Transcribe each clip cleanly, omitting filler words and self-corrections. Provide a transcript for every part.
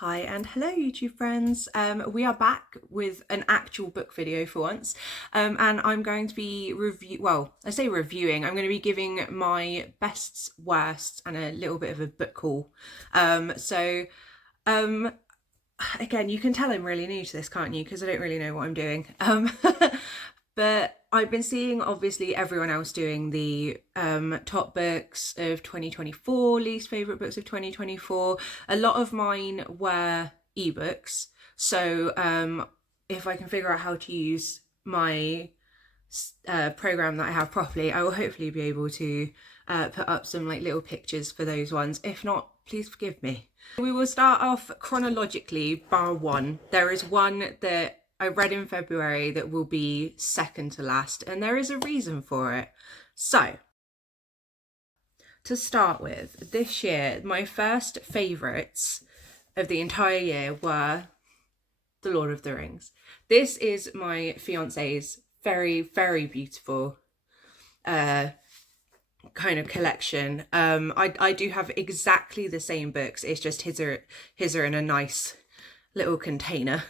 Hi and hello YouTube friends. We are back with an actual book video for once, and I'm going to be reviewing, I'm going to be giving my bests, worsts and a little bit of a book haul. Again, you can tell I'm really new to this, can't you? Because I don't really know what I'm doing. But I've been seeing obviously everyone else doing the top books of 2024, least favourite books of 2024. A lot of mine were ebooks. So if I can figure out how to use my program that I have properly, I will hopefully be able to put up some like little pictures for those ones. If not, please forgive me. We will start off chronologically, bar one. There is one that I read in February that will be second to last, and there is a reason for it. So, to start with, this year, my first favourites of the entire year were The Lord of the Rings. This is my fiance's very, very beautiful kind of collection. I do have exactly the same books. It's just his are in a nice little container.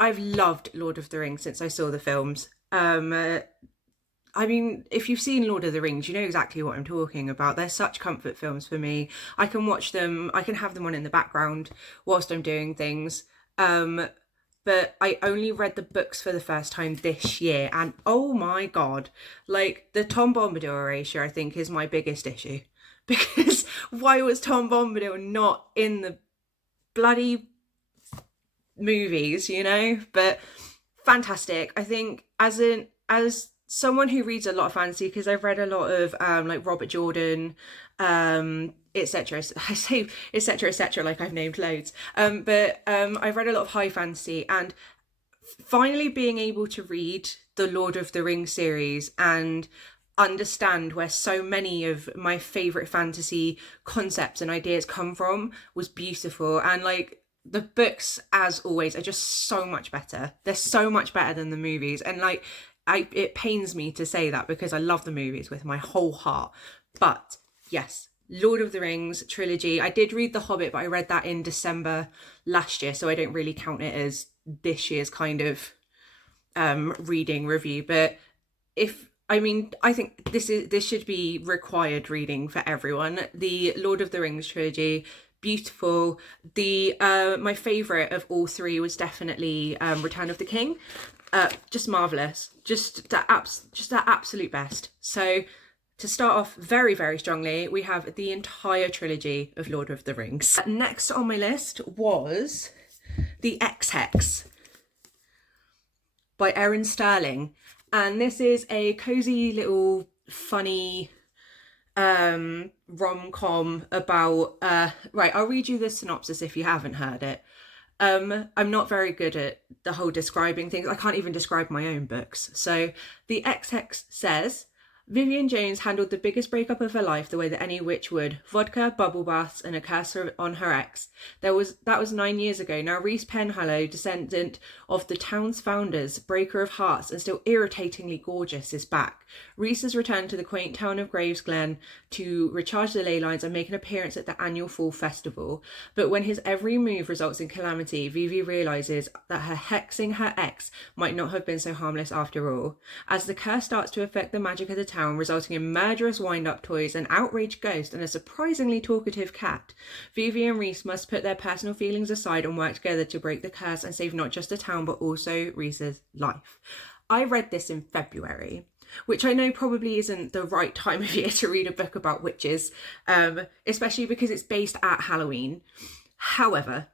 I've loved Lord of the Rings since I saw the films. I mean, if you've seen Lord of the Rings, you know exactly what I'm talking about. They're such comfort films for me. I can watch them, I can have them on in the background whilst I'm doing things. But I only read the books for the first time this year, and oh my god, like the Tom Bombadil erasure I think is my biggest issue. Because why was Tom Bombadil not in the bloody movies, you know? But fantastic. I think as someone who reads a lot of fantasy, because I've read a lot of like Robert Jordan, etc. I say etc. like I've named loads. But I've read a lot of high fantasy, and finally being able to read the Lord of the Rings series and understand where so many of my favorite fantasy concepts and ideas come from was beautiful. And like the books, as always, are just so much better. They're so much better than the movies, and like it pains me to say that because I love the movies with my whole heart. But yes, Lord of the Rings trilogy. I did read The Hobbit, but I read that in December last year, so I don't really count it as this year's kind of reading review. But I think this should be required reading for everyone. The Lord of the Rings trilogy, beautiful. The my favourite of all three was definitely Return of the King. Just marvellous. Just that absolute best. So to start off very, very strongly, we have the entire trilogy of Lord of the Rings. Next on my list was The Ex-Hex by Erin Sterling. And this is a cozy little funny rom-com about right, I'll read you the synopsis if you haven't heard it. I'm not very good at the whole describing things. I can't even describe my own books. So the Ex-Hex says, Vivian Jones handled the biggest breakup of her life the way that any witch would. Vodka, bubble baths, and a curse on her ex. That was 9 years ago. Now Reese Penhallow, descendant of the town's founders, breaker of hearts, and still irritatingly gorgeous, is back. Reese has returned to the quaint town of Gravesglen to recharge the ley lines and make an appearance at the annual fall festival. But when his every move results in calamity, Vivi realises that her hexing her ex might not have been so harmless after all. As the curse starts to affect the magic of the town, resulting in murderous wind-up toys, an outraged ghost, and a surprisingly talkative cat, Vivi and Reese must put their personal feelings aside and work together to break the curse and save not just the town but also Reese's life. I read this in February, which I know probably isn't the right time of year to read a book about witches, especially because it's based at Halloween. However,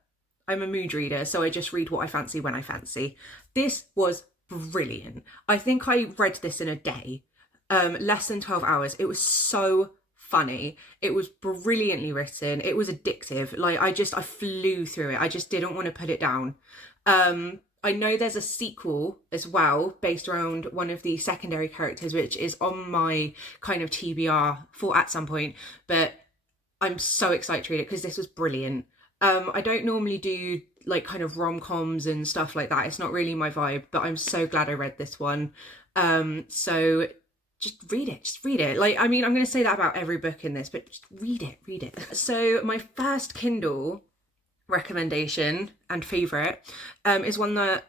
I'm a mood reader, so I just read what I fancy when I fancy. This was brilliant. I think I read this in a day. Less than 12 hours. It was so funny. It was brilliantly written. It was addictive. Like I flew through it. I just didn't want to put it down. I know there's a sequel as well based around one of the secondary characters, which is on my kind of TBR for at some point, but I'm so excited to read it because this was brilliant. I don't normally do like kind of rom-coms and stuff like that. It's not really my vibe, but I'm so glad I read this one. So just read it. Like, I mean, I'm going to say that about every book in this, but just read it. So my first Kindle recommendation and favourite is one that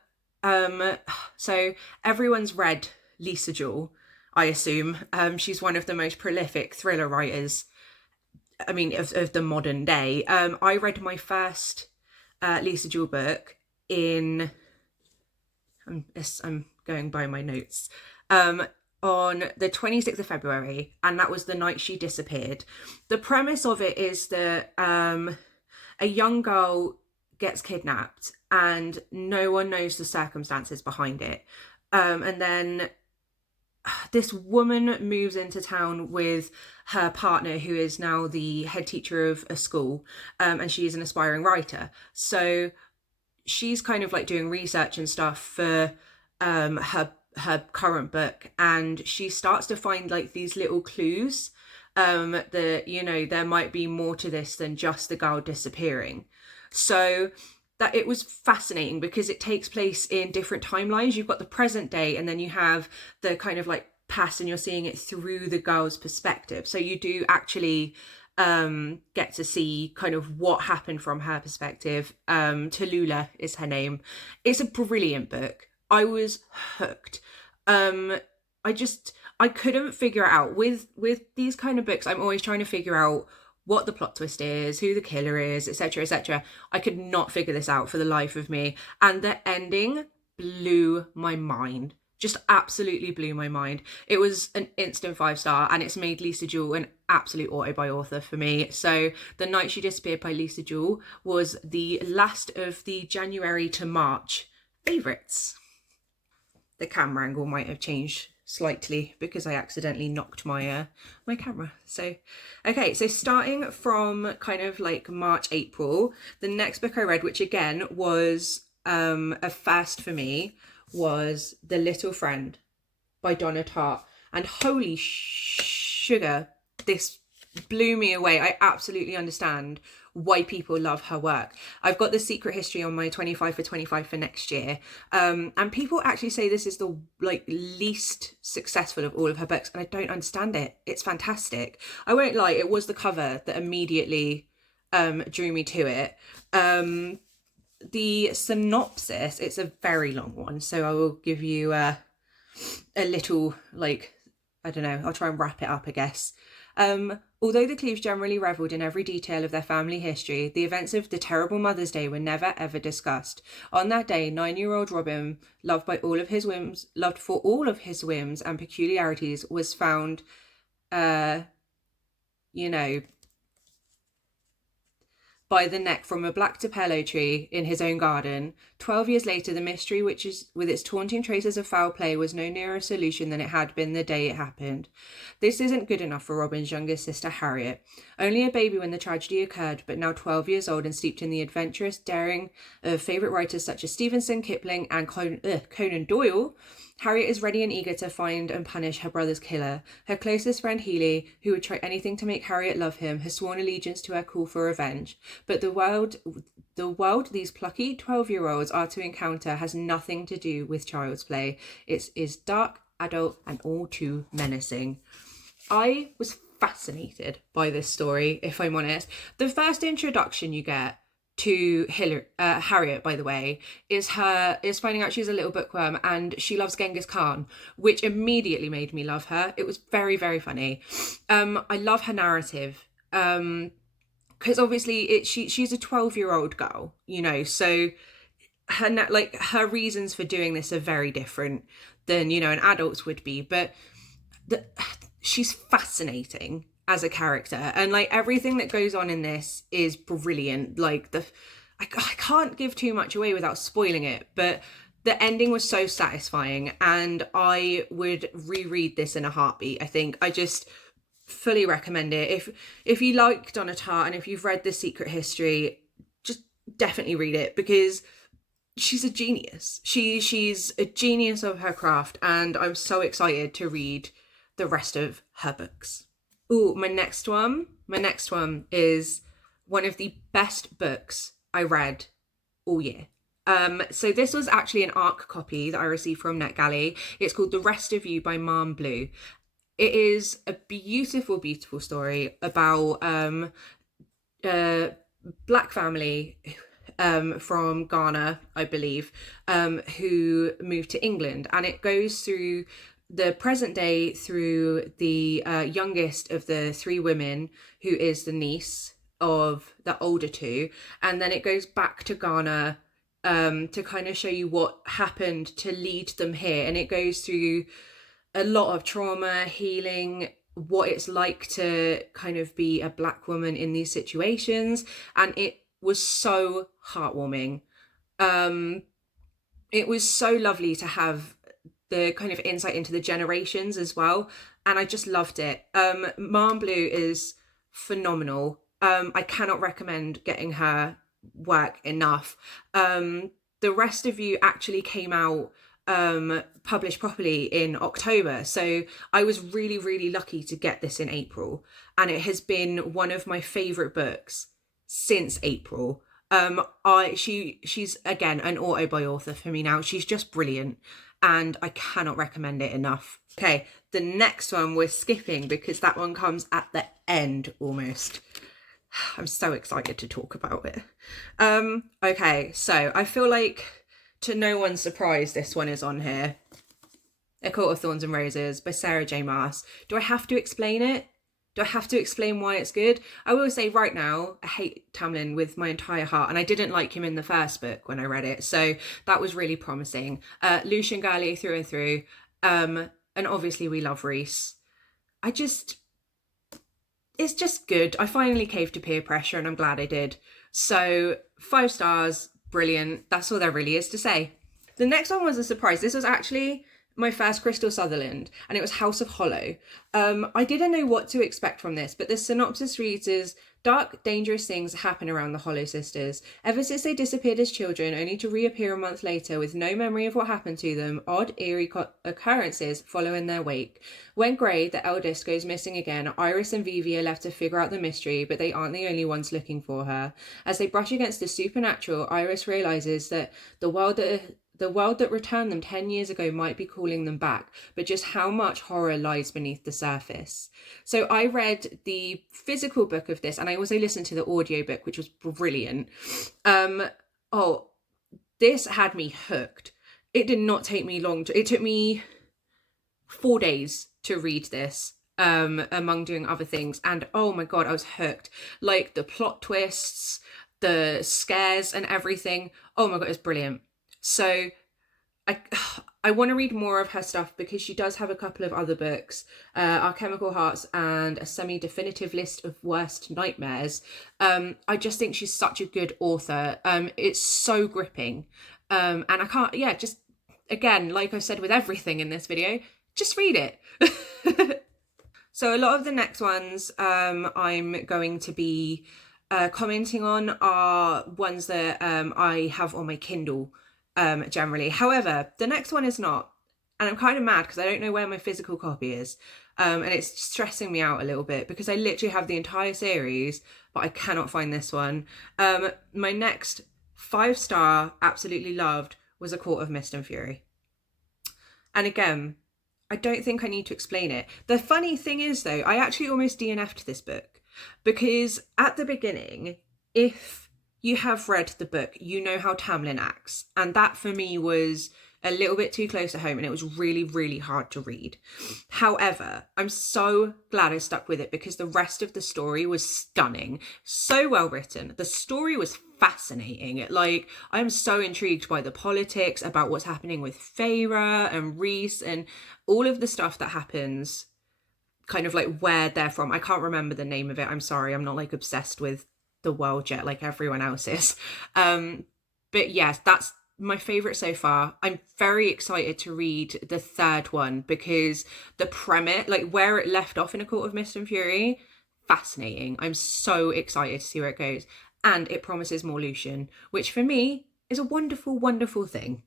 so everyone's read Lisa Jewell, I assume. She's one of the most prolific thriller writers, I mean, of the modern day. I read my first Lisa Jewell book in I'm going by my notes on the 26th of February, and that was the night she disappeared. The premise of it is that a young girl gets kidnapped and no one knows the circumstances behind it. And then this woman moves into town with her partner, who is now the head teacher of a school, and she is an aspiring writer. So she's kind of like doing research and stuff for her current book, and she starts to find like these little clues that, you know, there might be more to this than just the girl disappearing. So that it was fascinating because it takes place in different timelines. You've got the present day, and then you have the kind of like past, and you're seeing it through the girl's perspective. So you do actually get to see kind of what happened from her perspective. Tallulah is her name. It's a brilliant book. I was hooked. I couldn't figure it out with these kind of books. I'm always trying to figure out what the plot twist is, who the killer is, etc., etc. I could not figure this out for the life of me, and the ending blew my mind. Just absolutely blew my mind. It was an instant 5-star, and it's made Lisa Jewell an absolute author for me. So The Night She Disappeared by Lisa Jewell was the last of the January to March favourites. The camera angle might have changed slightly because I accidentally knocked my my camera. So okay, so starting from kind of like March, April, the next book I read, which again was a first for me, was The Little Friend by Donna Tartt. And holy sugar, this blew me away. I absolutely understand why people love her work. I've got The Secret History on my 25 for 25 for next year, and people actually say this is the like least successful of all of her books, and I don't understand it. It's fantastic. I won't lie, it was the cover that immediately drew me to it. The synopsis, it's a very long one, so I will give you a little, like, I don't know, I'll try and wrap it up, I guess. Although the Cleaves generally revelled in every detail of their family history, the events of the terrible Mother's Day were never ever discussed. On that day, 9-year-old Robin, loved for all of his whims and peculiarities, was found, by the neck from a black tupelo tree in his own garden. 12 years later, the mystery, which is with its taunting traces of foul play, was no nearer a solution than it had been the day it happened. This isn't good enough for Robin's youngest sister, Harriet. Only a baby when the tragedy occurred, but now 12 years old and steeped in the adventurous daring of favourite writers such as Stevenson, Kipling and Conan Doyle, Harriet is ready and eager to find and punish her brother's killer. Her closest friend Healy, who would try anything to make Harriet love him, has sworn allegiance to her call for revenge. But the world these plucky 12-year-olds are to encounter has nothing to do with child's play. It is dark, adult, and all too menacing. I was fascinated by this story, if I'm honest. The first introduction you get to Harriet, by the way, is finding out she's a little bookworm and she loves Genghis Khan, which immediately made me love her. It was very, very funny. I love her narrative because obviously she's a 12-year-old girl, you know, so her reasons for doing this are very different than, you know, an adult's would be, but she's fascinating as a character, and like everything that goes on in this is brilliant. Like I can't give too much away without spoiling it, but the ending was so satisfying, and I would reread this in a heartbeat. I think I just fully recommend it. If you like Donna Tartt and if you've read The Secret History, just definitely read it because she's a genius. She's a genius of her craft, and I'm so excited to read the rest of her books. Ooh, my next one is one of the best books I read all year. So this was actually an ARC copy that I received from NetGalley. It's called The Rest of You by Mom Blue. It is a beautiful, beautiful story about a black family from Ghana, I believe, who moved to England, and it goes through the present day through the youngest of the three women, who is the niece of the older two, and then it goes back to Ghana to kind of show you what happened to lead them here, and it goes through a lot of trauma, healing, what it's like to kind of be a Black woman in these situations, and it was so heartwarming. It was so lovely to have the kind of insight into the generations as well, and I just loved it. Marn Blue is phenomenal. I cannot recommend getting her work enough. The Rest of You actually came out published properly in October, so I was really lucky to get this in April, and it has been one of my favorite books since April. She's again an auto-buy author for me now. She's just brilliant, and I cannot recommend it enough. Okay, the next one we're skipping because that one comes at the end almost. I'm so excited to talk about it. Okay, so I feel like, to no one's surprise, this one is on here. A Court of Thorns and Roses by Sarah J. Maas. Do I have to explain it? Do I have to explain why it's good? I will say right now, I hate Tamlin with my entire heart, and I didn't like him in the first book when I read it, so that was really promising. Lucian Galley through and through, and obviously we love Rhys. It's just good. I finally caved to peer pressure, and I'm glad I did. So 5 stars, brilliant. That's all there really is to say. The next one was a surprise. This was actually my first Crystal Sutherland, and it was House of Hollow. I didn't know what to expect from this, but the synopsis reads as: dark, dangerous things happen around the Hollow sisters. Ever since they disappeared as children, only to reappear a month later with no memory of what happened to them, odd, eerie occurrences follow in their wake. When Grey, the eldest, goes missing again, Iris and Vivi are left to figure out the mystery, but they aren't the only ones looking for her. As they brush against the supernatural, Iris realises that the world that returned them 10 years ago might be calling them back, but just how much horror lies beneath the surface. So I read the physical book of this, and I also listened to the audiobook, which was brilliant. This had me hooked. It did not take me long. It took me 4 days to read this, among doing other things. And oh my God, I was hooked. Like the plot twists, the scares and everything. Oh my God, it's brilliant. So I want to read more of her stuff because she does have a couple of other books, Our Chemical Hearts and a semi-definitive list of worst nightmares. I just think she's such a good author. It's so gripping. And I can't, just, again, like I said with everything in this video, just read it. So a lot of the next ones I'm going to be commenting on are ones that I have on my Kindle. Generally. However, the next one is not, and I'm kind of mad because I don't know where my physical copy is, and it's stressing me out a little bit because I literally have the entire series, but I cannot find this one. My next 5-star, absolutely loved, was A Court of Mist and Fury. And again, I don't think I need to explain it. The funny thing is though, I actually almost DNF'd this book because at the beginning, if you have read the book, you know how Tamlin acts. And that for me was a little bit too close to home, and it was really hard to read. However, I'm so glad I stuck with it because the rest of the story was stunning. So well written. The story was fascinating. Like, I'm so intrigued by the politics, about what's happening with Feyre and Rhys and all of the stuff that happens, kind of like where they're from. I can't remember the name of it. I'm sorry. I'm not like obsessed with the world yet like everyone else is. But yes, that's my favorite so far. I'm very excited to read the third one because the premise, like where it left off in A Court of Mist and Fury, fascinating. I'm so excited to see where it goes, and it promises more Lucian, which for me is a wonderful thing.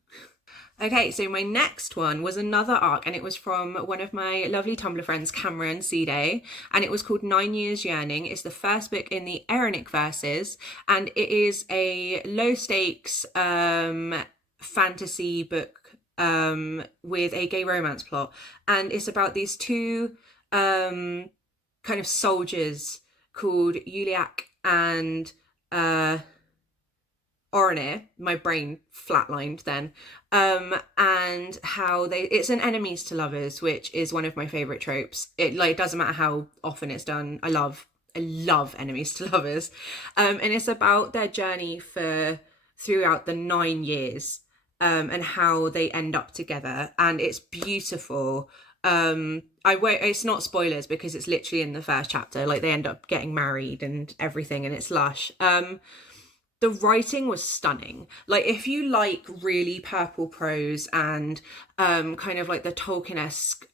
Okay, so my next one was another arc, and it was from one of my lovely Tumblr friends, Cameron C-Day, and it was called 9 Years Yearning. It's the first book in the Erinic verses, and it is a low-stakes fantasy book with a gay romance plot, and it's about these two kind of soldiers called Yuliak and Oren Farinir, my brain flatlined then, and how it's an enemies to lovers, which is one of my favorite tropes. It like doesn't matter how often it's done. I love enemies to lovers, and it's about their journey throughout the 9 years, and how they end up together, and it's beautiful. I won't, it's not spoilers because it's literally in the first chapter, like they end up getting married and everything, and it's lush. The writing was stunning. Like if you like really purple prose and kind of like the Tolkien-esque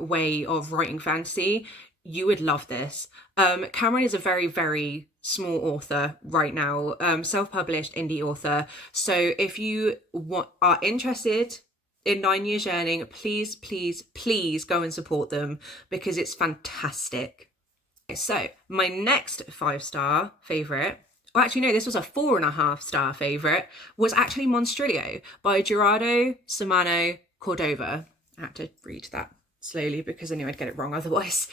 way of writing fantasy, you would love this. Cameron is a very, very small author right now, self-published indie author. So if you are interested in 9 Years Yearning, please, please, please go and support them because it's fantastic. So my next 5-star favourite, well actually no, this was a 4.5-star favourite, was actually Monstrilio by Gerardo Samano Cordova. I had to read that slowly because I knew I'd get it wrong otherwise.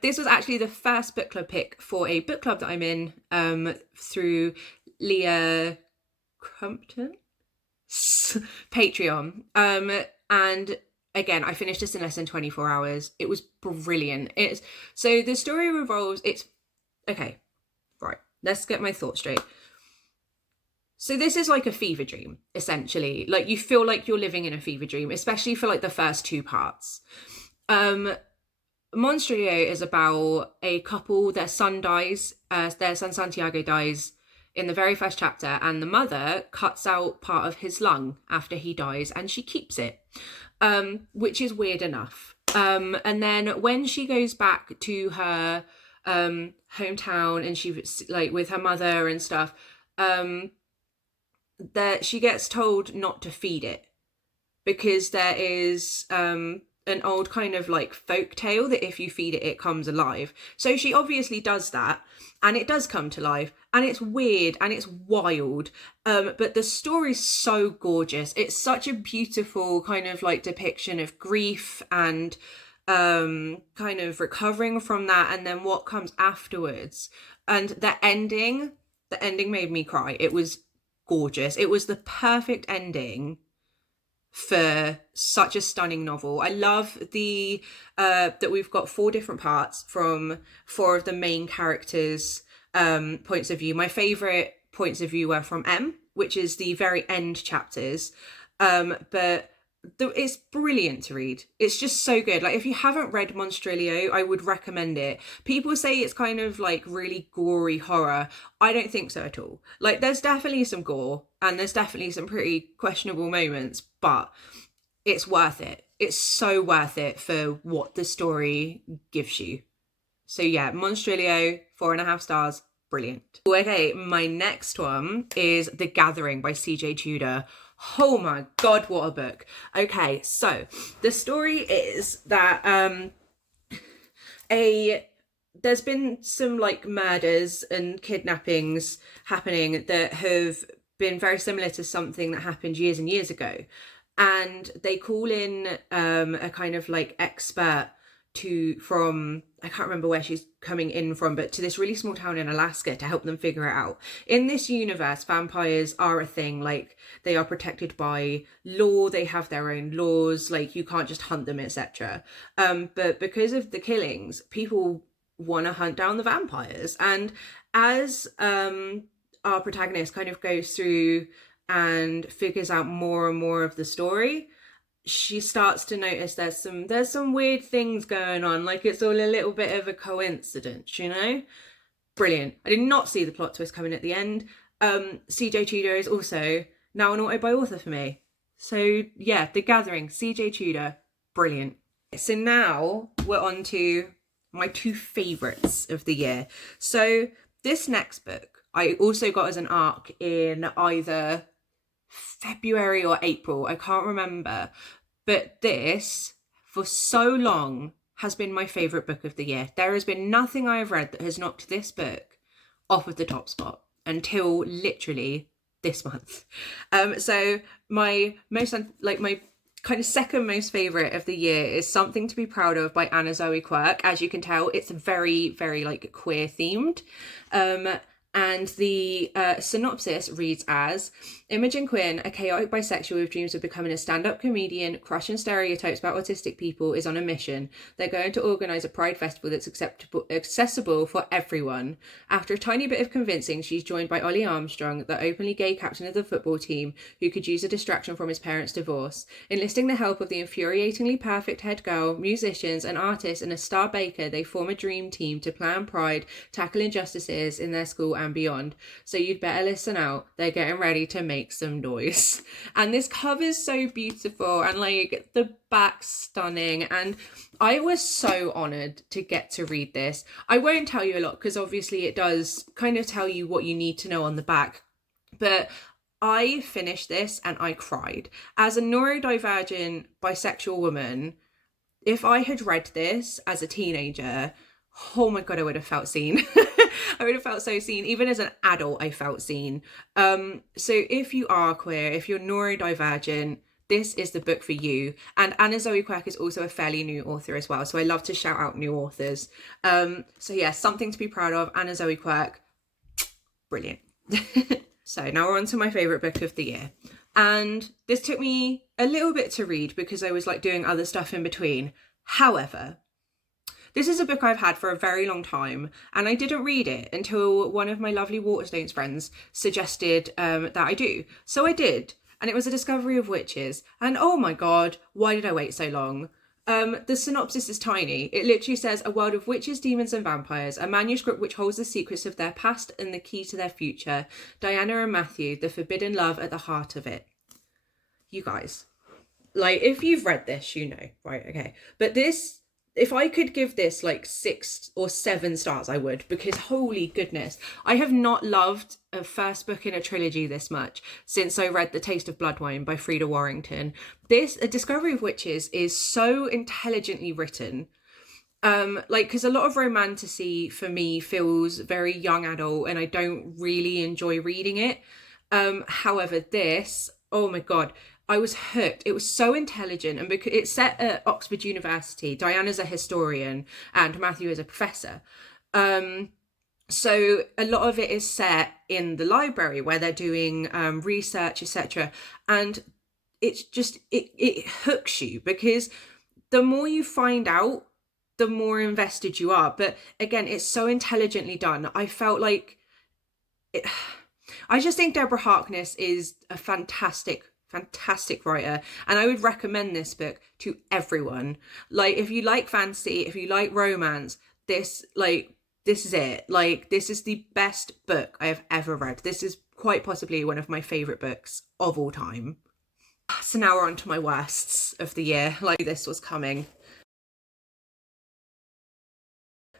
This was actually the first book club pick for a book club that I'm in through Leah Crumpton Patreon, and again I finished this in less than 24 hours. It was brilliant. So the story revolves, okay, right, let's get my thoughts straight. So this is like a fever dream, essentially. Like you feel like you're living in a fever dream, especially for like the first 2 parts. Monstrilio is about a couple, their son dies, their son Santiago dies in the very first chapter, and the mother cuts out part of his lung after he dies and she keeps it, which is weird enough. And then when she goes back to her hometown and she like with her mother and stuff, that she gets told not to feed it because there is an old kind of like folk tale that if you feed it, it comes alive. So she obviously does that, and it does come to life, and it's weird and it's wild, but the story's so gorgeous. It's such a beautiful kind of like depiction of grief and kind of recovering from that, and then what comes afterwards. And the ending made me cry. It was gorgeous. It was the perfect ending for such a stunning novel. I love that we've got 4 different parts from 4 of the main characters' points of view. My favourite points of view were from M, which is the very end chapters, but it's brilliant to read. It's just so good. Like if you haven't read Monstrilio, I would recommend it. People say it's kind of like really gory horror. I don't think so at all. Like there's definitely some gore and there's definitely some pretty questionable moments, but it's worth it. It's so worth it for what the story gives you. So yeah, Monstrilio, 4.5 stars, brilliant. Okay, my next one is The Gathering by CJ Tudor. Oh my god, what a book. Okay, so the story is that there's been some like murders and kidnappings happening that have been very similar to something that happened years and years ago, and they call in a kind of like expert from I can't remember where she's coming in from, but to this really small town in Alaska to help them figure it out. In this universe, vampires are a thing. Like they are protected by law, they have their own laws, like you can't just hunt them, etc. But because of the killings, people want to hunt down the vampires. And as our protagonist kind of goes through and figures out more and more of the story, she starts to notice there's some weird things going on, like it's all a little bit of a coincidence, you know? Brilliant. I did not see the plot twist coming at the end. CJ Tudor is also now an author for me. So yeah, The Gathering, CJ Tudor, brilliant. So now we're on to my 2 favourites of the year. So this next book I also got as an ARC in either February or April, I can't remember, but this for so long has been my favourite book of the year. There has been nothing I have read that has knocked this book off of the top spot until literally this month. So my my kind of second most favourite of the year is Something to Be Proud of by Anna Zoe Quirk. As you can tell, it's very, very like queer themed. And the synopsis reads as: Imogen Quinn, a chaotic bisexual with dreams of becoming a stand-up comedian, crushing stereotypes about autistic people, is on a mission. They're going to organise a pride festival that's accessible for everyone. After a tiny bit of convincing, she's joined by Ollie Armstrong, the openly gay captain of the football team, who could use a distraction from his parents' divorce. Enlisting the help of the infuriatingly perfect head girl, musicians, an artist, and a star baker, they form a dream team to plan pride, tackle injustices in their school and beyond. So you'd better listen out. They're getting ready to make some noise. And this cover's so beautiful, and like the back's stunning, and I was so honoured to get to read this. I won't tell you a lot because obviously it does kind of tell you what you need to know on the back, but I finished this and I cried. As a neurodivergent bisexual woman, if I had read this as a teenager, oh my God, I would have felt seen. I would have felt so seen. Even as an adult, I felt seen. So if you are queer, if you're neurodivergent, this is the book for you. And Anna Zoe Quirk is also a fairly new author as well. So I love to shout out new authors. So yeah, something to be proud of. Anna Zoe Quirk, brilliant. So now we're on to my favourite book of the year. And this took me a little bit to read because I was like doing other stuff in between. However, this is a book I've had for a very long time, and I didn't read it until one of my lovely Waterstones friends suggested that I do. So I did, and it was A Discovery of Witches, and oh my God, why did I wait so long? The synopsis is tiny. It literally says, a world of witches, demons and vampires, a manuscript which holds the secrets of their past and the key to their future. Diana and Matthew, the forbidden love at the heart of it. You guys, like, if you've read this, you know, right, okay. But this, if I could give this like 6 or 7 stars, I would, because holy goodness, I have not loved a first book in a trilogy this much since I read The Taste of Blood Wine by Frida Warrington. This, A Discovery of Witches, is so intelligently written. Like, because a lot of romantasy for me feels very young adult and I don't really enjoy reading it. However, this, oh my God, I was hooked. It was so intelligent, and because it's set at Oxford University, Diana's a historian and Matthew is a professor. So a lot of it is set in the library where they're doing research, etc. And it's just, it hooks you because the more you find out, the more invested you are. But again, it's so intelligently done. I felt like it, I just think Deborah Harkness is a fantastic writer, and I would recommend this book to everyone. Like, if you like fantasy, if you like romance, this is it. Like, this is the best book I have ever read. This is quite possibly one of my favourite books of all time. So now we're on to my worsts of the year. Like, this was coming.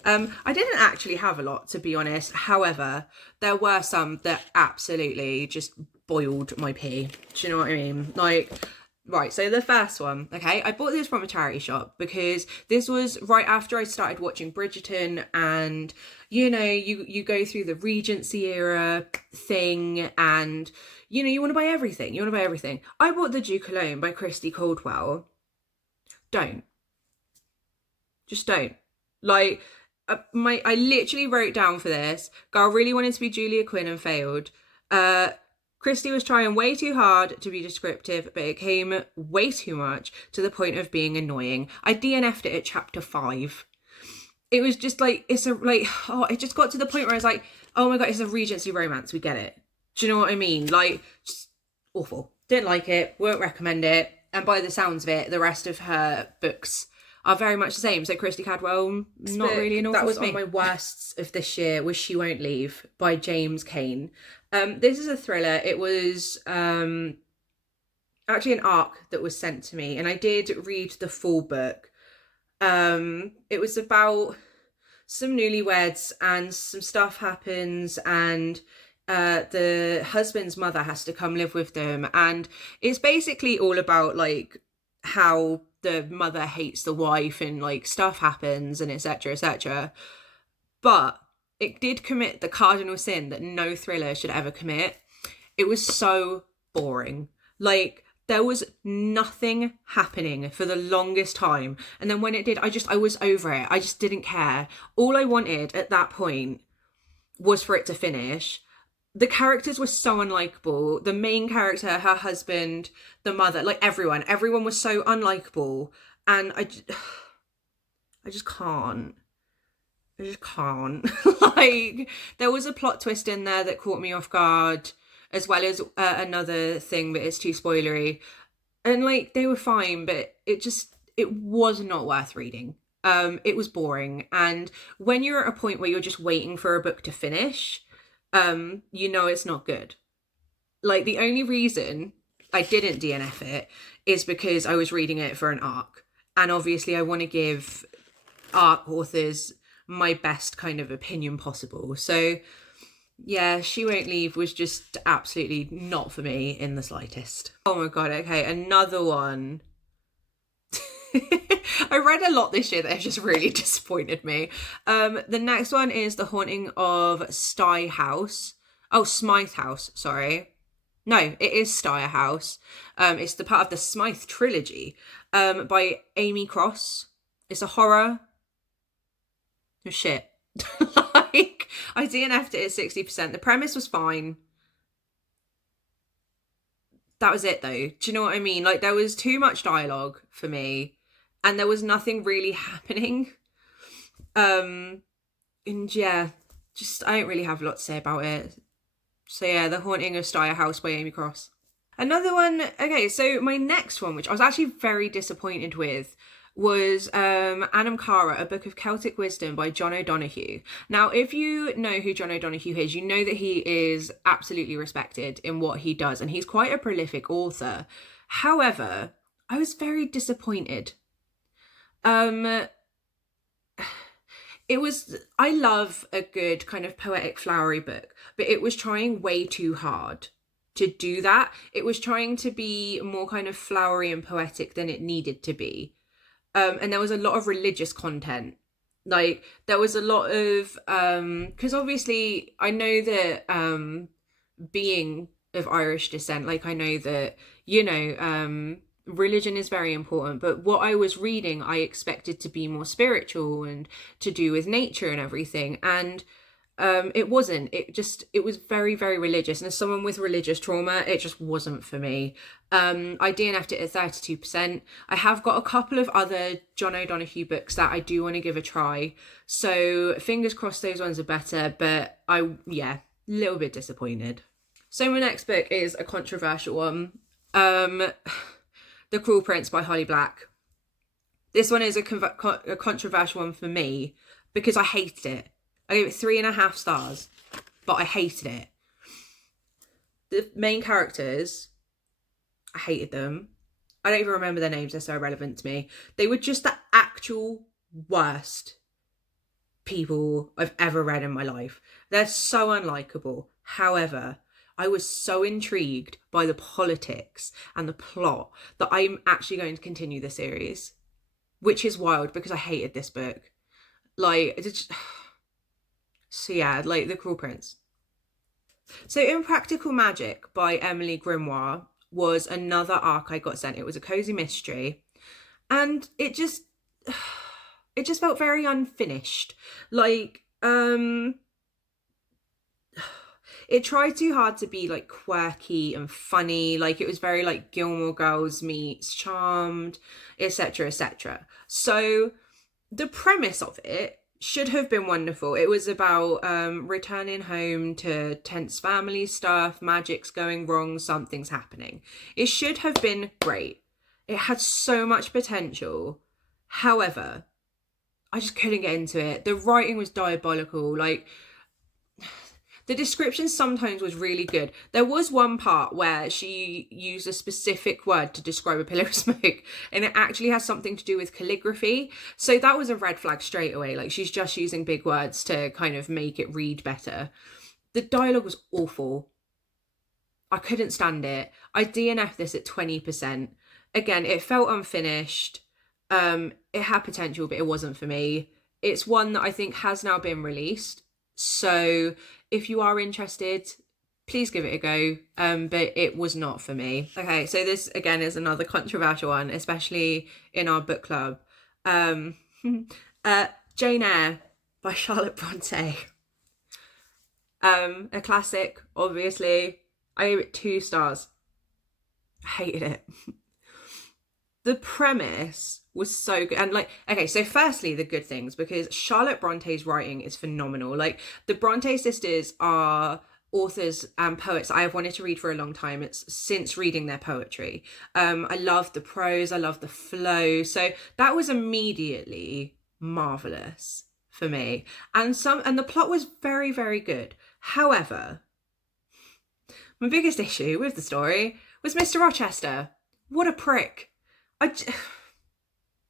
I didn't actually have a lot, to be honest. However, there were some that absolutely just boiled my pee. Do you know what I mean? Like, right, so the first one, okay, I bought this from a charity shop because this was right after I started watching Bridgerton, and you know, you go through the Regency era thing, and you know, you want to buy everything. I bought The Duke Alone by Christy Caldwell. Just don't. Like, I literally wrote down for this, girl really wanted to be Julia Quinn and failed. Christy was trying way too hard to be descriptive, but it came way too much to the point of being annoying. I DNF'd it at chapter 5. It was just like, it just got to the point where I was like, oh my God, it's a Regency romance, we get it. Do you know what I mean? Like, just awful. Didn't like it, won't recommend it. And by the sounds of it, the rest of her books are very much the same. So Christy Cadwell, not really an author. That was on my worsts of this year, was She Won't Leave by James Cain. This is a thriller. It was actually an ARC that was sent to me, and I did read the full book. It was about some newlyweds, and some stuff happens, and the husband's mother has to come live with them, and it's basically all about like how the mother hates the wife and like stuff happens and etc. But it did commit the cardinal sin that no thriller should ever commit. It was so boring. Like, there was nothing happening for the longest time, and then when it did, I was over it. I just didn't care. All I wanted at that point was for it to finish. The characters were so unlikable. The main character, her husband, the mother, like everyone was so unlikable. And I just can't. I just can't. Like, there was a plot twist in there that caught me off guard, as well as another thing that is too spoilery. And like, they were fine, but it was not worth reading. It was boring. And when you're at a point where you're just waiting for a book to finish, you know it's not good. Like, the only reason I didn't DNF it is because I was reading it for an arc. And obviously I want to give arc authors my best kind of opinion possible. So yeah, She Won't Leave was just absolutely not for me in the slightest. Oh my god, okay, another one. I read a lot this year that have just really disappointed me. The next one is The Haunting of Smythe House. Oh, Smythe House, sorry. No, it is Steyr House. It's the part of the Smythe trilogy, by Amy Cross. It's a horror. Oh, shit. Like, I DNF'd it at 60%. The premise was fine. That was it, though. Do you know what I mean? Like, there was too much dialogue for me, and there was nothing really happening. And yeah, just, I don't really have a lot to say about it. So yeah, The Haunting of Steyr House by Amy Cross. Another one, okay, so my next one, which I was actually very disappointed with, was Anam Cara, A Book of Celtic Wisdom by John O'Donoghue. Now, if you know who John O'Donoghue is, you know that he is absolutely respected in what he does, and he's quite a prolific author. However, I was very disappointed. I love a good kind of poetic flowery book, but it was trying way too hard to do that. It was trying to be more kind of flowery and poetic than it needed to be. And there was a lot of religious content. Like, there was a lot of, because obviously I know that being of Irish descent, like, I know that, you know, religion is very important, but what I was reading I expected to be more spiritual and to do with nature and everything, and it wasn't. It was very, very religious, and as someone with religious trauma, it just wasn't for me. I DNF'd it at 32%. I have got a couple of other John O'Donoghue books that I do want to give a try, so fingers crossed those ones are better, but a little bit disappointed. So my next book is a controversial one. The Cruel Prince by Holly Black. This one is a controversial one for me because I hated it. I gave it 3.5 stars, but I hated it. The main characters, I hated them. I don't even remember their names, they're so irrelevant to me. They were just the actual worst people I've ever read in my life. They're so unlikable. However, I was so intrigued by the politics and the plot that I'm actually going to continue the series, which is wild because I hated this book. Like, it's just... So yeah, like The Cruel Prince. So Impractical Magic by Emily Grimoire was another arc I got sent. It was a cozy mystery, and it just felt very unfinished. Like, it tried too hard to be like quirky and funny. Like, it was very like Gilmore Girls meets Charmed, etc., etc. So the premise of it should have been wonderful. It was about returning home to tense family stuff, magic's going wrong, something's happening. It should have been great. It had so much potential. However, I just couldn't get into it. The writing was diabolical. Like, the description sometimes was really good. There was one part where she used a specific word to describe a pillar of smoke, and it actually has something to do with calligraphy. So that was a red flag straight away. Like, she's just using big words to kind of make it read better. The dialogue was awful. I couldn't stand it. I DNF'd this at 20%. Again, it felt unfinished. It had potential, but it wasn't for me. It's one that I think has now been released. So if you are interested, please give it a go, but it was not for me. Okay, so this again is another controversial one, especially in our book club. Jane Eyre by Charlotte Bronte. A classic, obviously. I gave it 2 stars. I hated it. The premise was so good. And like, okay, so firstly, the good things, because Charlotte Bronte's writing is phenomenal. Like, the Bronte sisters are authors and poets I have wanted to read for a long time. It's since reading their poetry. I love the prose, I love the flow. So that was immediately marvelous for me. And the plot was very, very good. However, my biggest issue with the story was Mr. Rochester. What a prick.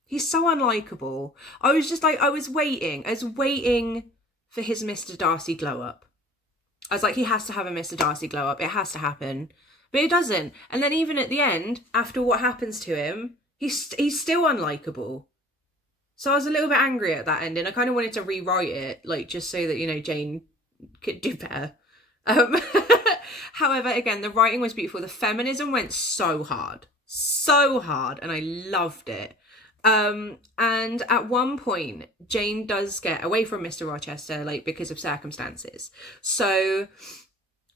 He's so unlikable. I was waiting for his Mr. Darcy glow up. I was like, he has to have a Mr. Darcy glow up. It has to happen. But it doesn't. And then even at the end, after what happens to him, he's still unlikable. So I was a little bit angry at that ending. I kind of wanted to rewrite it, like, just so that, you know, Jane could do better. However, again, the writing was beautiful. The feminism went so hard, and I loved it. And at one point, Jane does get away from Mr. Rochester, like, because of circumstances. So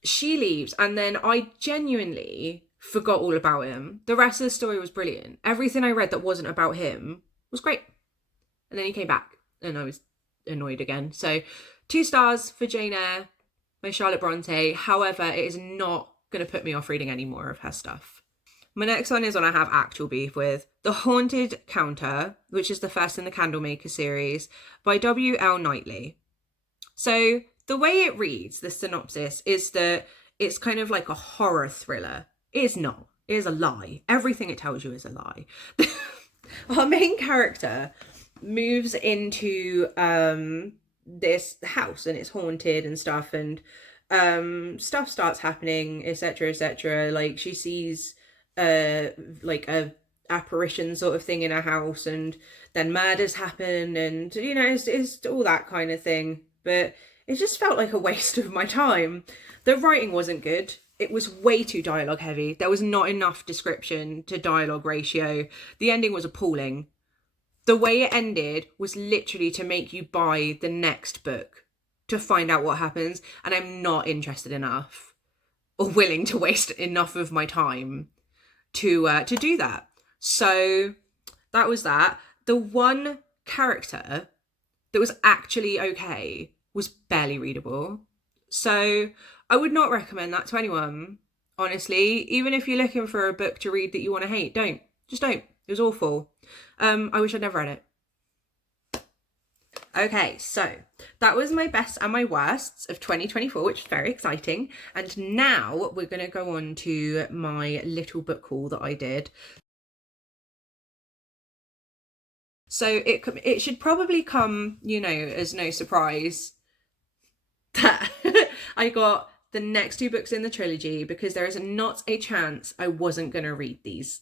she leaves, and then I genuinely forgot all about him. The rest of the story was brilliant. Everything I read that wasn't about him was great. And then he came back, and I was annoyed again. So 2 stars for Jane Eyre by Charlotte Bronte. However, it is not going to put me off reading any more of her stuff. My next one is one I have actual beef with. The Haunted Counter, which is the first in the Candlemaker series, by W.L. Knightley. So the way it reads, the synopsis, is that it's kind of like a horror thriller. It is not. It is a lie. Everything it tells you is a lie. Our main character moves into this house, and it's haunted and stuff, and stuff starts happening, etc., etc. Like, she sees like a apparition sort of thing in her house, and then murders happen, and, you know, it's all that kind of thing. But it just felt like a waste of my time. The writing wasn't good. It was way too dialogue heavy. There was not enough description to dialogue ratio. The ending was appalling. The way it ended was literally to make you buy the next book to find out what happens, and I'm not interested enough or willing to waste enough of my time to do that. So that was that. The one character that was actually okay was barely readable. So I would not recommend that to anyone, honestly. Even if you're looking for a book to read that you want to hate, don't. Just don't. It was awful. I wish I'd never read it. Okay, so that was my best and my worsts of 2024, which is very exciting. And now we're going to go on to my little book haul that I did. So it should probably come, you know, as no surprise that I got the next 2 books in the trilogy, because there is not a chance I wasn't going to read these.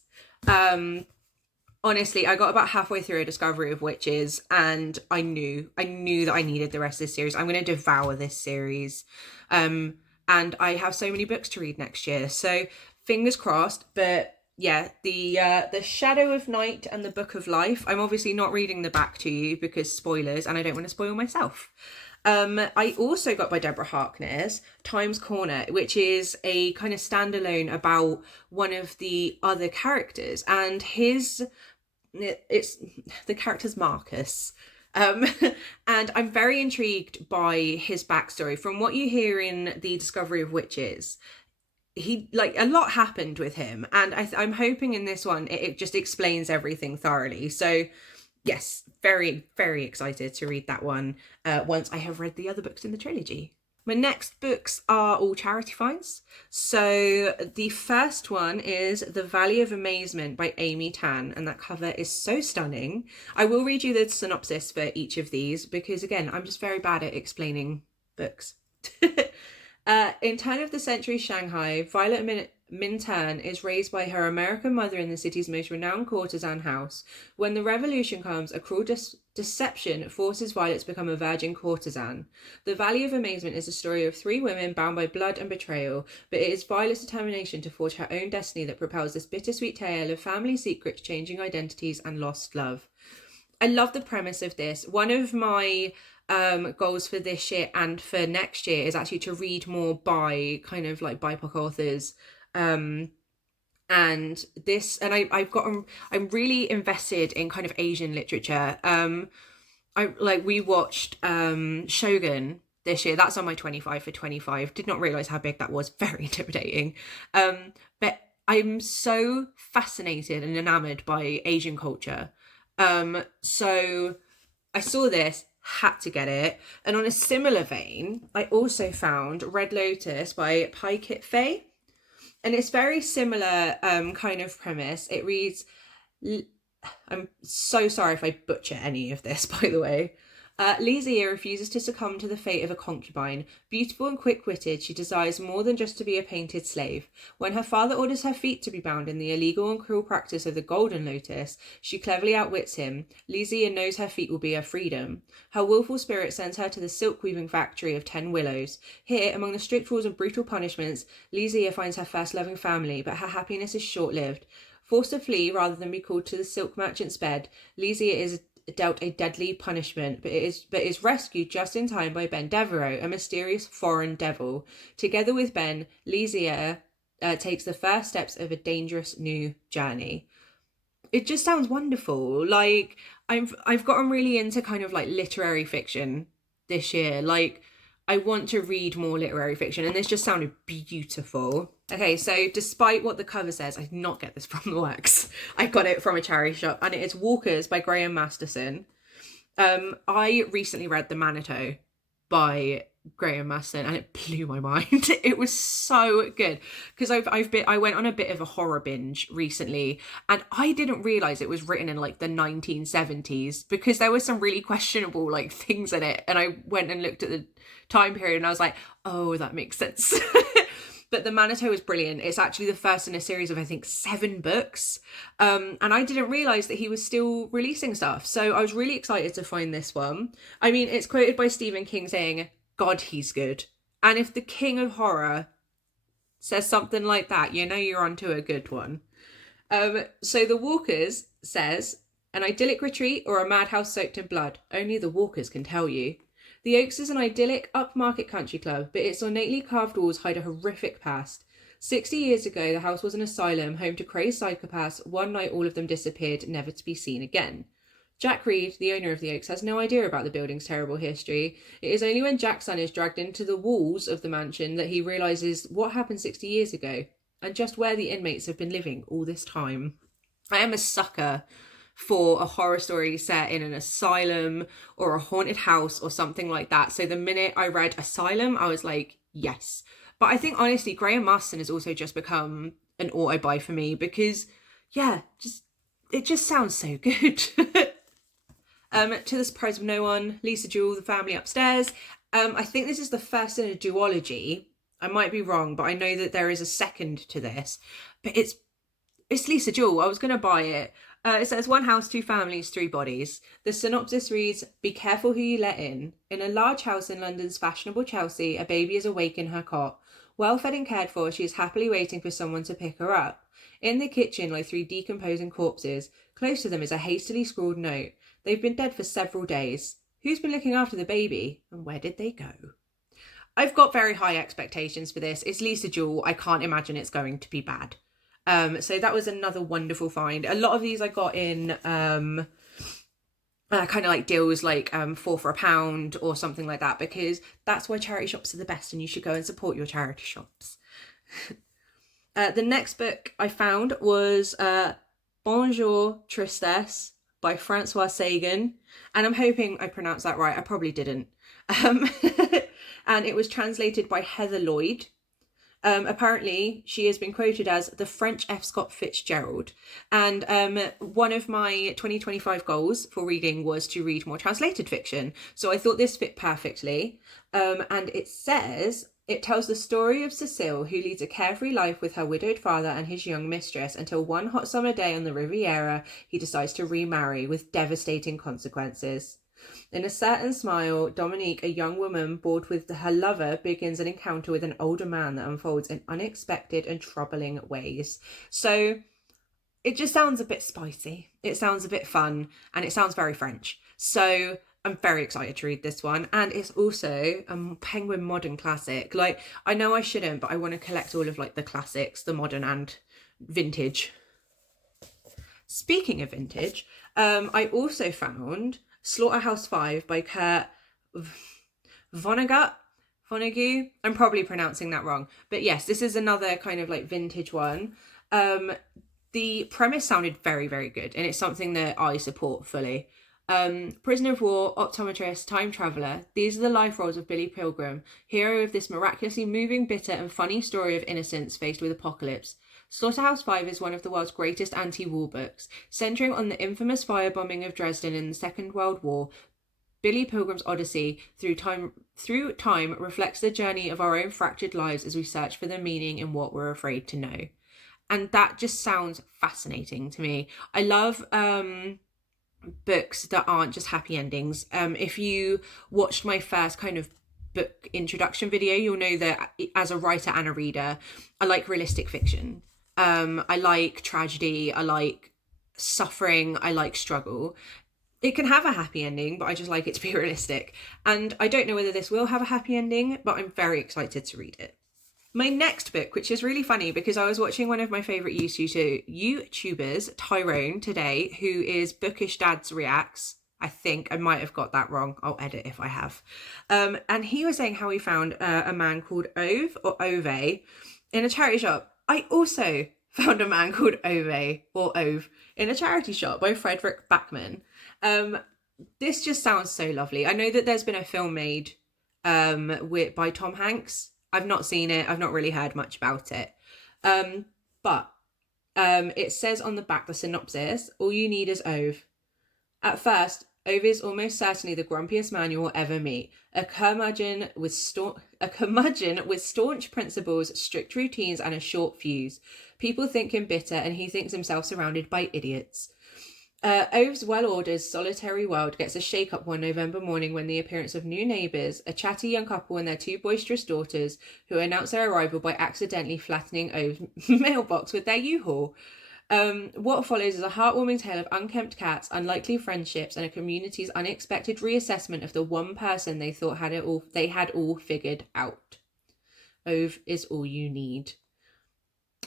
Honestly, I got about halfway through A Discovery of Witches, and I knew that I needed the rest of this series. I'm going to devour this series. And I have so many books to read next year. So fingers crossed. But yeah, the Shadow of Night and the Book of Life. I'm obviously not reading the back to you because spoilers, and I don't want to spoil myself. I also got by Deborah Harkness, Time's Corner, which is a kind of standalone about one of the other characters, and the character's Marcus. And I'm very intrigued by his backstory. From what you hear in The Discovery of Witches, he, like, a lot happened with him, and I'm hoping in this one it just explains everything thoroughly. So yes, very, very excited to read that one once I have read the other books in the trilogy. My next books are all charity finds. So the first one is The Valley of Amazement by Amy Tan, and that cover is so stunning. I will read you the synopsis for each of these because, again, I'm just very bad at explaining books. In turn of the century Shanghai, Violet Minturn is raised by her American mother in the city's most renowned courtesan house. When the revolution comes, a cruel deception forces Violet to become a virgin courtesan. The Valley of Amazement is a story of 3 women bound by blood and betrayal, but it is Violet's determination to forge her own destiny that propels this bittersweet tale of family secrets, changing identities, and lost love. I love the premise of this. One of my goals for this year and for next year is actually to read more by kind of like BIPOC authors. And this, and I'm really invested in kind of Asian literature. We watched Shogun this year. That's on my 25 for 25. Did not realize how big that was. Very intimidating. But I'm so fascinated and enamored by Asian culture. So I saw this, had to get it. And on a similar vein, I also found Red Lotus by Pai Kit Fei. And it's very similar kind of premise. It reads, I'm so sorry if I butcher any of this, by the way. Li Zia refuses to succumb to the fate of a concubine. Beautiful and quick-witted, she desires more than just to be a painted slave. When her father orders her feet to be bound in the illegal and cruel practice of the Golden Lotus, she cleverly outwits him. Li Zia knows her feet will be her freedom. Her willful spirit sends her to the silk-weaving factory of 10 Willows. Here, among the strict rules and brutal punishments, Li Zia finds her first loving family, but her happiness is short-lived. Forced to flee rather than be called to the silk merchant's bed, Li Zia is dealt a deadly punishment, but is rescued just in time by Ben Devereaux, a mysterious foreign devil. Together with Ben, Li Zia takes the first steps of a dangerous new journey. It just sounds wonderful. Like I've gotten really into kind of like literary fiction this year. Like I want to read more literary fiction, and this just sounded beautiful. Okay, so despite what the cover says, I did not get this from the works. I got it from a charity shop, and it is Walkers by Graham Masterson. I recently read The Manitou by Graham Masterson, and it blew my mind. It was so good because I went on a bit of a horror binge recently, and I didn't realize it was written in like the 1970s because there were some really questionable like things in it, and I went and looked at the time period and I was like, oh, that makes sense. But The Manitou is brilliant. It's actually the first in a series of, I think, 7 books. And I didn't realise that he was still releasing stuff. So I was really excited to find this one. I mean, it's quoted by Stephen King saying, God, he's good. And if the king of horror says something like that, you know you're onto a good one. So The Walkers says, an idyllic retreat or a madhouse soaked in blood? Only the Walkers can tell you. The Oaks is an idyllic, upmarket country club, but its ornately carved walls hide a horrific past. 60 years ago, the house was an asylum, home to crazed psychopaths. One night, all of them disappeared, never to be seen again. Jack Reed, the owner of the Oaks, has no idea about the building's terrible history. It is only when Jack's son is dragged into the walls of the mansion that he realises what happened 60 years ago, and just where the inmates have been living all this time. I am a sucker for a horror story set in an asylum or a haunted house or something like that. So the minute I read Asylum, I was like, yes. But I think honestly, Graham Masterson has also just become an auto buy for me because, yeah, it just sounds so good. To the Surprise of No One, Lisa Jewell, The Family Upstairs. I think this is the first in a duology. I might be wrong, but I know that there is a second to this. But it's Lisa Jewell. I was going to buy it. It says, 1 house, 2 families, 3 bodies. The synopsis reads, be careful who you let in. In a large house in London's fashionable Chelsea, a baby is awake in her cot. Well fed and cared for, she is happily waiting for someone to pick her up. In the kitchen lie 3 decomposing corpses. Close to them is a hastily scrawled note. They've been dead for several days. Who's been looking after the baby? And where did they go? I've got very high expectations for this. It's Lisa Jewell. I can't imagine it's going to be bad. So that was another wonderful find. A lot of these I got in kind of like deals like 4 for £1 or something like that, because that's why charity shops are the best and you should go and support your charity shops. The next book I found was Bonjour Tristesse by Francois Sagan, and I'm hoping I pronounced that right. I probably didn't. And it was translated by Heather Lloyd. Apparently, she has been quoted as the French F. Scott Fitzgerald. And one of my 2025 goals for reading was to read more translated fiction. So I thought this fit perfectly. And it says, it tells the story of Cecile, who leads a carefree life with her widowed father and his young mistress until one hot summer day on the Riviera, he decides to remarry with devastating consequences. In a certain smile, Dominique, a young woman bored with her lover, begins an encounter with an older man that unfolds in unexpected and troubling ways. So it just sounds a bit spicy. It sounds a bit fun, and it sounds very French. So I'm very excited to read this one, and it's also a Penguin modern classic. Like, I know I shouldn't, but I want to collect all of like the classics, the modern and vintage. Speaking of vintage, I also found Slaughterhouse-Five by Kurt Vonnegut. I'm probably pronouncing that wrong, but yes, this is another kind of like vintage one. The premise sounded very, very good, and it's something that I support fully. Prisoner of war, optometrist, time traveller. These are the life roles of Billy Pilgrim, hero of this miraculously moving, bitter, and funny story of innocence faced with apocalypse. Slaughterhouse-Five is one of the world's greatest anti-war books, centering on the infamous firebombing of Dresden in the Second World War. Billy Pilgrim's Odyssey through time reflects the journey of our own fractured lives as we search for the meaning in what we're afraid to know. And that just sounds fascinating to me. I love books that aren't just happy endings. If you watched my first kind of book introduction video, you'll know that as a writer and a reader, I like realistic fiction. I like tragedy, I like suffering, I like struggle. It can have a happy ending, but I just like it to be realistic. And I don't know whether this will have a happy ending, but I'm very excited to read it. My next book, which is really funny because I was watching one of my favourite YouTubers, Tyrone, today, who is Bookish Dads Reacts. I think I might have got that wrong. I'll edit if I have. And he was saying how he found a man called Ove or Ove in a charity shop. I also found a man called Ove or Ove in a charity shop by Frederick Backman. This just sounds so lovely. I know that there's been a film made by Tom Hanks. I've not seen it. I've not really heard much about it. But it says on the back, the synopsis, all you need is Ove. At first, Ove is almost certainly the grumpiest man you will ever meet. A curmudgeon with staunch principles, strict routines, and a short fuse. People think him bitter, and he thinks himself surrounded by idiots. Ove's well-ordered, solitary world gets a shake-up one November morning when the appearance of new neighbours, a chatty young couple and their two boisterous daughters, who announce their arrival by accidentally flattening Ove's mailbox with their U-Haul. What follows is a heartwarming tale of unkempt cats, unlikely friendships, and a community's unexpected reassessment of the one person they thought they had all figured out. Ove is all you need.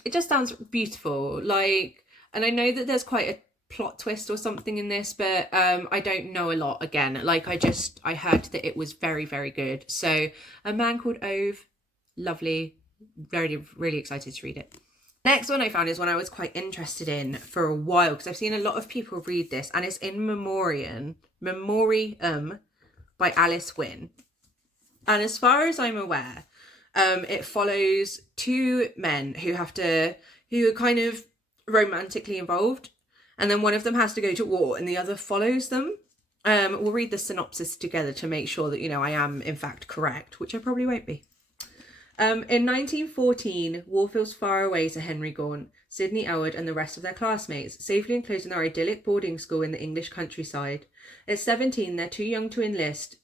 It just sounds beautiful, and I know that there's quite a plot twist or something in this, but I don't know a lot. Again, I heard that it was very, very good. So A Man Called Ove, lovely, very, really excited to read it. Next one I found is one I was quite interested in for a while because I've seen a lot of people read this, and it's In Memoriam by Alice Wynne. And as far as I'm aware, it follows two men who are kind of romantically involved, and then one of them has to go to war and the other follows them. We'll read the synopsis together to make sure that, I am in fact correct, which I probably won't be. In 1914, war feels far away to Henry Gaunt, Sidney Elwood and the rest of their classmates, safely enclosed in their idyllic boarding school in the English countryside. At 17, they're too young to enlist,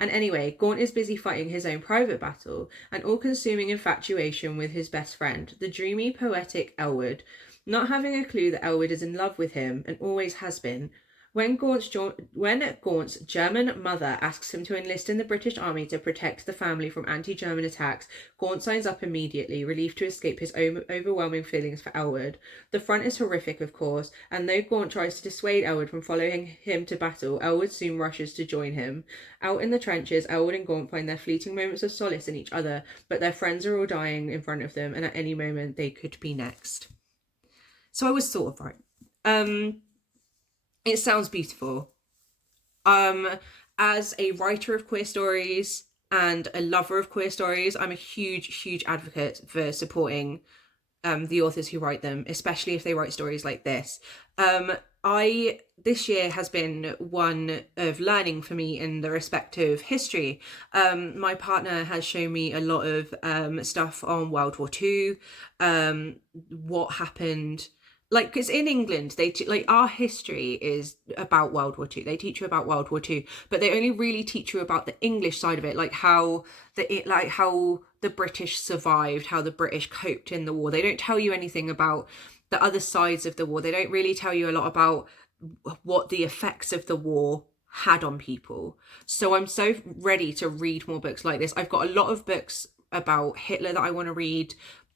and anyway, Gaunt is busy fighting his own private battle, an all-consuming infatuation with his best friend, the dreamy, poetic Elwood, not having a clue that Elwood is in love with him, and always has been. When Gaunt's German mother asks him to enlist in the British Army to protect the family from anti-German attacks, Gaunt signs up immediately, relieved to escape his overwhelming feelings for Elwood. The front is horrific, of course, and though Gaunt tries to dissuade Elwood from following him to battle, Elwood soon rushes to join him. Out in the trenches, Elwood and Gaunt find their fleeting moments of solace in each other, but their friends are all dying in front of them, and at any moment they could be next. So I was sort of right. It sounds beautiful. As a writer of queer stories and a lover of queer stories, I'm a huge, huge advocate for supporting the authors who write them, especially if they write stories like this. This year has been one of learning for me in the respect of history. My partner has shown me a lot of stuff on World War II, what happened. Because in England, our history is about World War II. They teach you about World War II, but they only really teach you about the English side of it, how the British survived, how the British coped in the war. They don't tell you anything about the other sides of the war. They don't really tell you a lot about what the effects of the war had on people. So I'm so ready to read more books like this. I've got a lot of books about Hitler that I want to read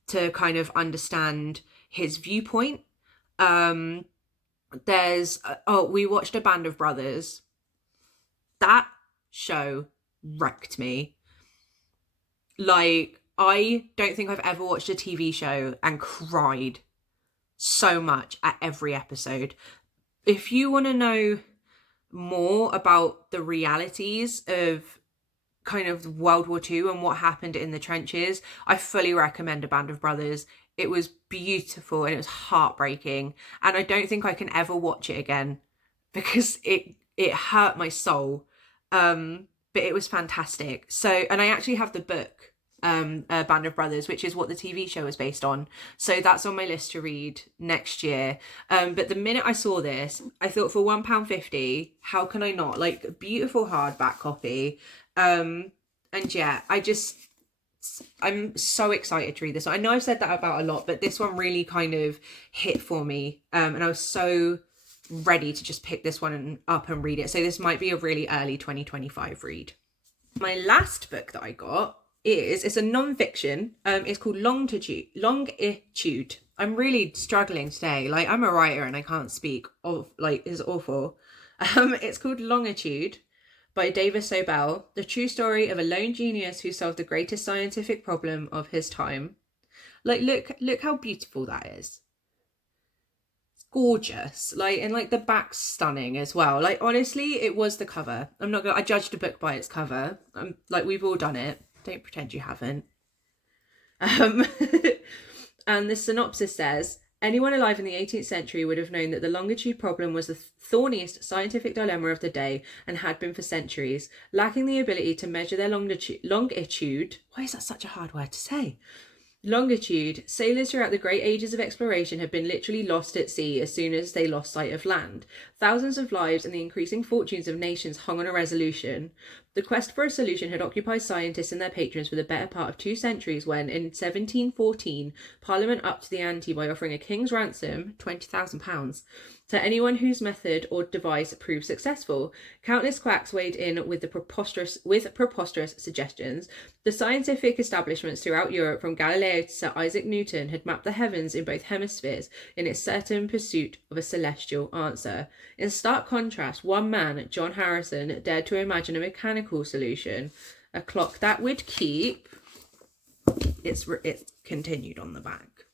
to kind of understand his viewpoint. We watched A Band of Brothers. That show wrecked me. Like, I don't think I've ever watched a TV show and cried so much at every episode. If you want to know more about the realities of kind of World War II and what happened in the trenches, I fully recommend A Band of Brothers. It was beautiful and it was heartbreaking, and I don't think I can ever watch it again because it hurt my soul. But it was fantastic. So, and I actually have the book, A Band of Brothers, which is what the TV show is based on. So that's on my list to read next year. But the minute I saw this, I thought, for £1.50, how can I not? Like, beautiful hardback copy. And yeah, I'm so excited to read this one. I know I've said that about a lot, but this one really kind of hit for me. And I was so ready to just pick this one up and read it. So this might be a really early 2025 read. My last book that I got it's a non-fiction. It's called Longitude. I'm really struggling today. Like, I'm a writer and I can't speak. It's awful. It's called Longitude by David Sobel, the true story of a lone genius who solved the greatest scientific problem of his time. Like, look how beautiful that is. Gorgeous. Like, and like the back's stunning as well. Like, honestly, it was the cover. I judged a book by its cover. Like, we've all done it. Don't pretend you haven't. And the synopsis says, anyone alive in the 18th century would have known that the longitude problem was the thorniest scientific dilemma of the day and had been for centuries. Lacking the ability to measure their longitude, why is that such a hard word to say? Longitude, sailors throughout the great ages of exploration have been literally lost at sea as soon as they lost sight of land. Thousands of lives and the increasing fortunes of nations hung on a resolution. The quest for a solution had occupied scientists and their patrons for the better part of 2 centuries when, in 1714, Parliament upped the ante by offering a king's ransom, £20,000, to anyone whose method or device proved successful. Countless quacks weighed in with preposterous suggestions. The scientific establishments throughout Europe, from Galileo to Sir Isaac Newton, had mapped the heavens in both hemispheres in its certain pursuit of a celestial answer. In stark contrast, one man, John Harrison, dared to imagine a mechanical solution, a clock that would keep... It's continued on the back.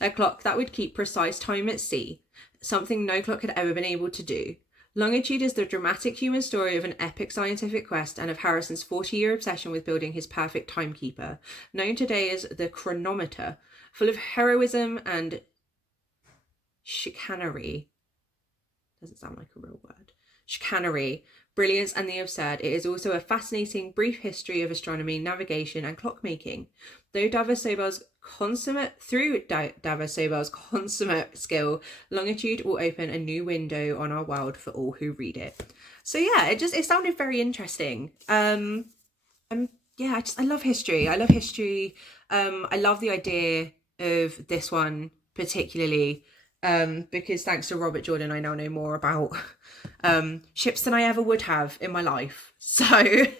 A clock that would keep precise time at sea, something no clock had ever been able to do. Longitude is the dramatic human story of an epic scientific quest and of Harrison's 40-year obsession with building his perfect timekeeper, known today as the chronometer, full of heroism and chicanery. Doesn't sound like a real word. Chicanery, brilliance and the absurd. It is also a fascinating brief history of astronomy, navigation and clockmaking. Through David Sobel's consummate skill, Longitude will open a new window on our world for all who read it. So yeah, it sounded very interesting. I love history. I love the idea of this one particularly. Because thanks to Robert Jordan, I now know more about ships than I ever would have in my life. So, so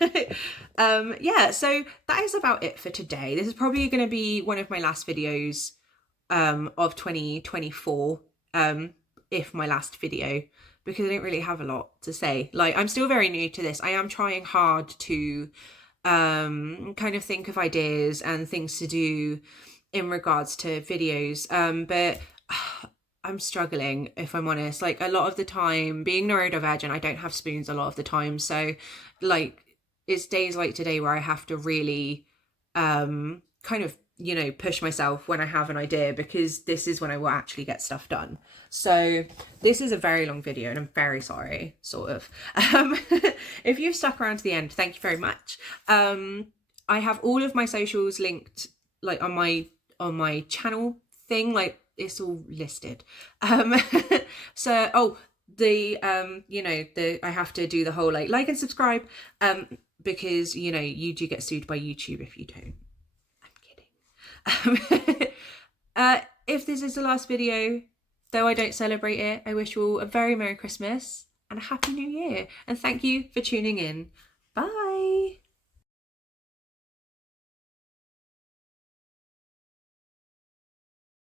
that is about it for today. This is probably going to be one of my last videos of 2024, if my last video, because I don't really have a lot to say. Like, I'm still very new to this. I am trying hard to kind of think of ideas and things to do in regards to videos, but I'm struggling, if I'm honest. Like, a lot of the time, being neurodivergent, I don't have spoons a lot of the time. So, like, it's days like today where I have to really kind of, push myself when I have an idea, because this is when I will actually get stuff done. So this is a very long video and I'm very sorry, sort of. If you've stuck around to the end, thank you very much. I have all of my socials linked, like, on my channel thing, like, it's all listed. I have to do the whole like and subscribe, because you do get sued by YouTube if you don't. I'm kidding. If this is the last video, though I don't celebrate it, I wish you all a very Merry Christmas and a Happy New Year. And thank you for tuning in.